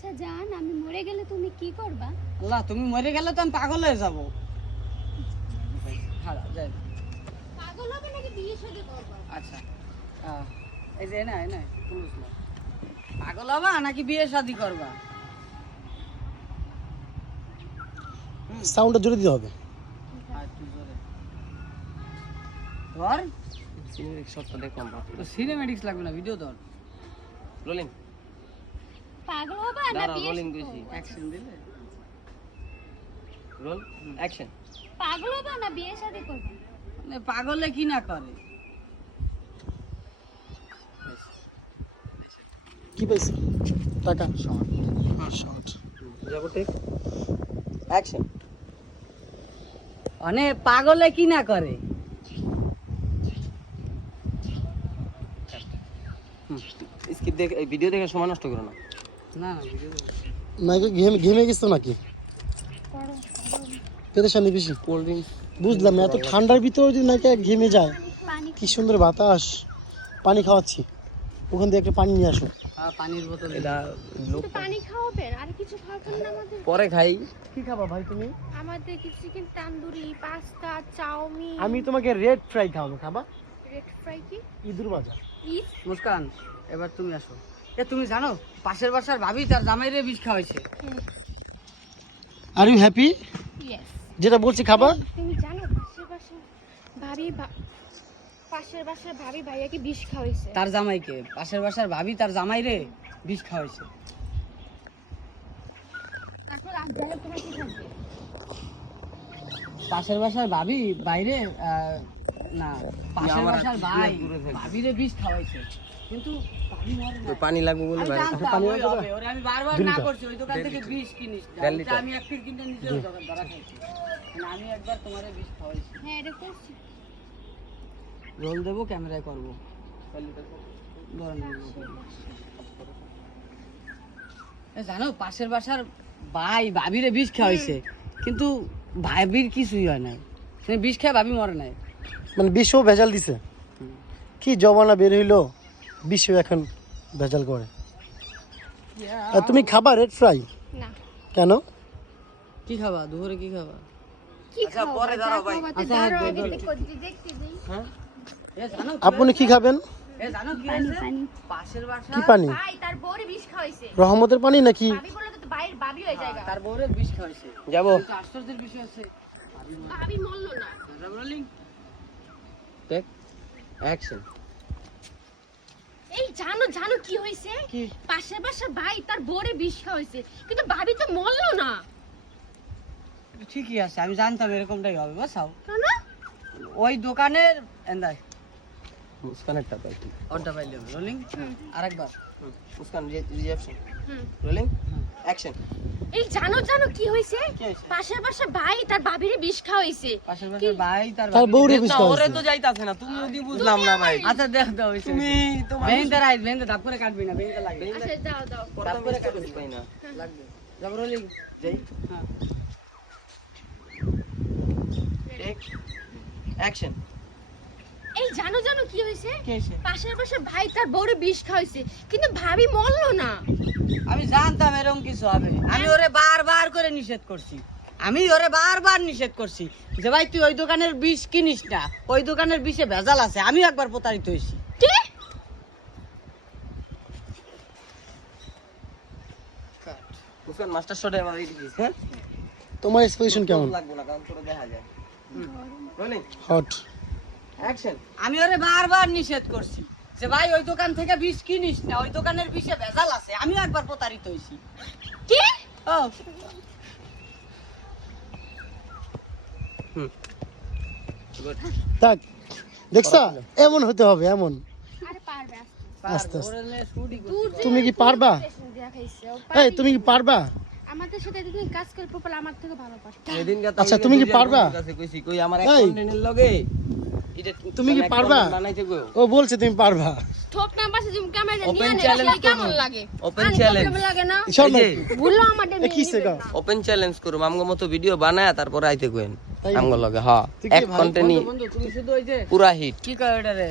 আচ্ছা জান, আমি মরে গেলে তুমি কি করবা? আল্লাহ, তুমি মরে গেলে তো আমি পাগল হয়ে যাবো। হ্যাঁ, যাই। পাগল হবে নাকি বিয়ে শাদী করবা? আচ্ছা, এই যে না বুঝলাম, পাগল হবা নাকি বিয়ে শাদী করবা? সাউন্ডটা জোরে দিতে হবে। একটু জোরে ধর। সিনেমেটিক শটটা দেখলাম সিনেমেটিক্স লাগবে না, ভিডিও ধর। রোলিং পাগল হবা না দাঁড়া বিয়ে রোলিং বেশি অ্যাকশন দিলে রোল অ্যাকশন পাগল হবা না বিয়ে শাদী করবা? মানে পাগলে কি না করে। কি পাইছে? টাকা শর্ট যাবো টেক অ্যাকশন মানে পাগলে কি না করে। স্কিপ দেখ, এই ভিডিও দেখে সময় নষ্ট করো না। না ভিডিও নাকি ঘেমে গেছো নাকি? পেরেশানি বেশি। কোল্ড ড্রিঙ্কস বুঝলাম না, এত ঠান্ডার ভিতরে যদি নাকি ঘেমে যায়। পানি কি সুন্দর বাতাস, পানি খাওয়াচ্ছি, ওখান থেকে একটা পানি নিয়ে আসো। পানির বোতল। এটা লোক শুধু পানি খাওয়াবেন, আর কিছু খাওয়াবেন না আমাদের? পরে খাই। কি খাবা ভাই তুমি? আমাদের কি চিকেন তান্দুরি, পাস্তা, চাউমিন। আমি তোমাকে রেড ফ্রাই খাওয়াবো, খাবা? রেড ফ্রাই কি? ইঁদুর বাজার। ইস, মুস্কান, এবার তুমি আসো। তুমি জানো পাশের বাসার ভাবি তার জামাইরে বিষ খাওয়াইছে। Are you happy? ইয়েস। যেটা বলছি খাবা? তুমি জানো পাশের বাসার ভাবি ভাইয়াকে বিষ খাওয়াইছে। তার জামাইকে, পাশের বাসার ভাবি তার জামাইরে বিষ খাওয়াইছে। এখন রাত গেলে তোমার কি থাকবে? পাশের বাসার ভাবি বাইরে না, পাশের আমার বাসার কি ভাই দূরে থাকবে? ভাবিরে বিষ খাওয়াইছে, কিন্তু ভাবি মরে নাই। পানি লাগবে বলে আমি বাইরে জানতাম পানি ওই লাগবে হবে, ওরে আমি বারবার না করছি ওই দোকান থেকে বিষ কিনিস না। দেড় ওটা লিটার। আমি এক ফিট কিনতে নিজেও ধরা খাইছি। মানে আমি একবার তোমারে বিষ খাওয়াইছি। হ্যাঁ, এটা করছি। রোল দেবো, ক্যামেরায় করবো। ধরেন জানো পাশের বাসার ভাই ভাবিরে বিষ খাওয়াইছে, কিন্তু ভাবির কিছুই হয় নাই। বিষ খায় ভাবি মরে নাই। মানে বিশ্বও ভেজাল দিছে। কি জমানা বের হইলো, বিশ্ব এখন ভেজাল করে। আর তুমি খাবা রেড ফ্রাই? না। কেন? কি খাবা দুপুরে, কি খাবা? কি আচ্ছা, খাওয়াবা? পরে দাঁড়াও ভাই। খাওয়াতে আচ্ছা, দাঁড়াও, হ্যাঁ, আগে দে, দেখতে দিই। হ্যাঁ জানো আপনি কি খাবেন? জানো কি পানি, হয়েছে? পানি। পাশের বাসা কি পানি? ভাই তার বউরে বিষ খাওয়াইছে। রহমতের পানি নাকি? ভাবি বলে তো বাইরের ভাবি হয়ে যায়। তার বউরে বিষ খাওয়াইছে। যাবো কিন্তু আশ্চর্যের বিষয় আছে ভাবি মরলো না। রোলিং টেক অ্যাকশন এই জানো কি হইছে? কি? পাশের বাসার ভাই তার বউরে বিষ খাওয়াইছে, কিন্তু ভাবি তো মরলো না। ঠিকই আছে, আমি জানতাম এরকমটাই হবে। বসাও কেন? ওই দোকানের এন্দাই মুস্কানেরটা পাই অর্ডার পাইলে রোলিং আরেকবার। মুস্কান রিঅ্যাকশন হুম। রোলিং অ্যাকশন এই জানো কি হইছে? কি হইছে? পাশের বাসার ভাই তার ভাবিরে বিষ খাওয়াইছে। পাশের বাসার ভাই তার তার বউরে বিষ না ওরে খাওয়াইছে। তো যাইতাছে না, তুমি যদি বুঝলাম না ভাই। আচ্ছা দেখ দাও হইছে। তুমি তোমার বেইনটা রাইট, বেইনটা দাপ করে কাটবি না, বেইনটা লাগবে। আচ্ছা দাও। পর্দা মিস করতে পাই না। লাগবে। যাব রোলিং যাই হ্যাঁ। টেক অ্যাকশন এই জানো কি হইছে? কি হইছে? পাশের বাসার ভাই তার বউরে বিষ খাওয়াইছে, কিন্তু ভাবি মরলো না। আমি জানতাম এরকম কিছু হবে। আমি ওরে বারবার করে নিষেধ করছি, যে ভাই তুই ওই দোকানের বিষ কিনিস না, ওই দোকানের বিষে ভেজাল আছে। আমিও একবার প্রতারিত হয়েছি। কি? মুস্কান মাস্টার শটে আমার এই দিস হ্যাঁ। তোমার এক্সপ্রেশন কেমন? লাগবে না কারণ তোরা দেখা যায়। Rolling hot. অ্যাকশন আমি ওরে বারবার নিষেধ করছি যে ভাই ওই দোকান থেকে বিষ কিনিস না, ওই দোকানের বিষে ভেজাল আছে। আমিও একবার প্রতারিত হয়েছি। কি? ও গুড থাক, দেখছা এমন হতে হবে, এমন। আরে পারবে আস্তে আস্তে। ওরে নে শুডি করছি। দূর তুমি কি পারবা? দেখাইছে এই তুমি কি পারবা? আমাদের সাথে তুমি কাজ করে পোপাল আমার থেকে ভালো পারতো। এদিনকে আচ্ছা, তুমি কি পারবা? কইছি কই আমার এক এই। কন্টেন্টের লগে এটা তুমি কি পারবা? বানাইতে কইও ও বলছে তুমি পারবা। ঠোক না বাসে তুমি ক্যামেরা Open নিয়ে আনে, challenge আসলে কেমন করবো। লাগে? Open আরে challenge। কেমন লাগে না? শোন না, এই যে, বললো আমাদের এ কি সেটা? ওপেন চ্যালেঞ্জ করুম আমগো মতো ভিডিও বানায়া তারপর আইতে কইন তাই আমগো লগে হ্যাঁ তুই কি এক ভাই? কন্টেন্টই বন্ধু তুমি শুধু ওই যে পুরা হিট কি কয় ওটা রে